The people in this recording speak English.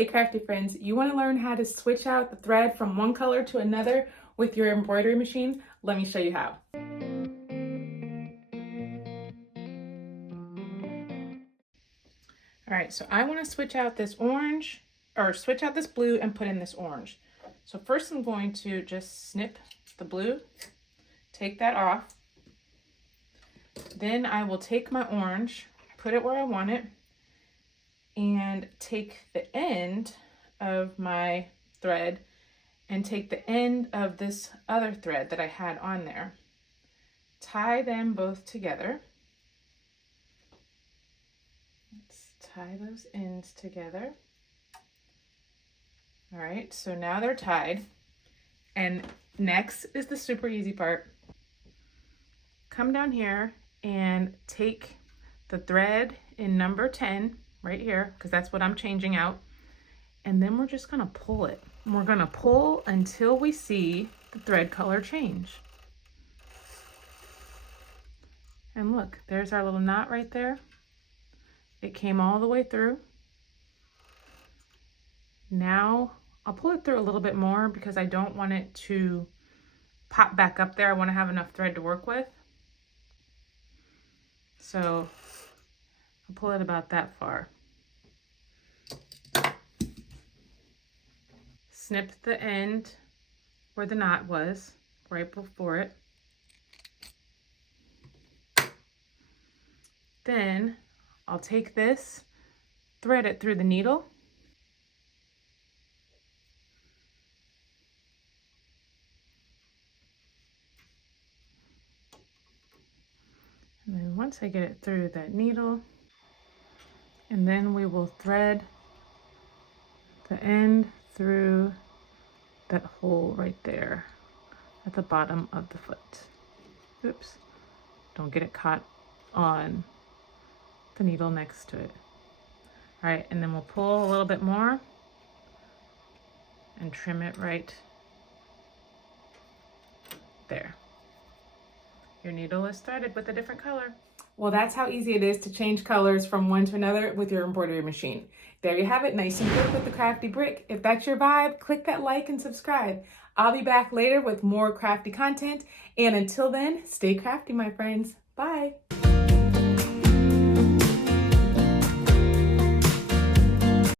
Hey crafty friends, you want to learn how to switch out the thread from one color to another with your embroidery machine? Let me show you how. All right, so I want to switch out this orange, or switch out this blue and put in this orange. So first I'm going to just snip the blue, take that off. Then I will take my orange, put it where I want it, and take the end of my thread and take the end of this other thread that I had on there. Tie them both together. Let's tie those ends together. All right, so now they're tied. And next is the super easy part. Come down here and take the thread in number 10 right here, because that's what I'm changing out. And then we're just gonna pull it. And we're gonna pull until we see the thread color change. And look, there's our little knot right there. It came all the way through. Now I'll pull it through a little bit more because I don't want it to pop back up there. I want to have enough thread to work with. So I'll pull it about that far. Snip the end where the knot was right before it. Then I'll take this, thread it through the needle. And then once I get it through that needle, and then we will thread the end through that hole right there at the bottom of the foot. Oops, don't get it caught on the needle next to it. All right, and then we'll pull a little bit more and trim it right there. Your needle is threaded with a different color. Well, that's how easy it is to change colors from one to another with your embroidery machine. There you have it, nice and good with the crafty brick. If that's your vibe, click that like and subscribe. I'll be back later with more crafty content. And until then, stay crafty, my friends. Bye.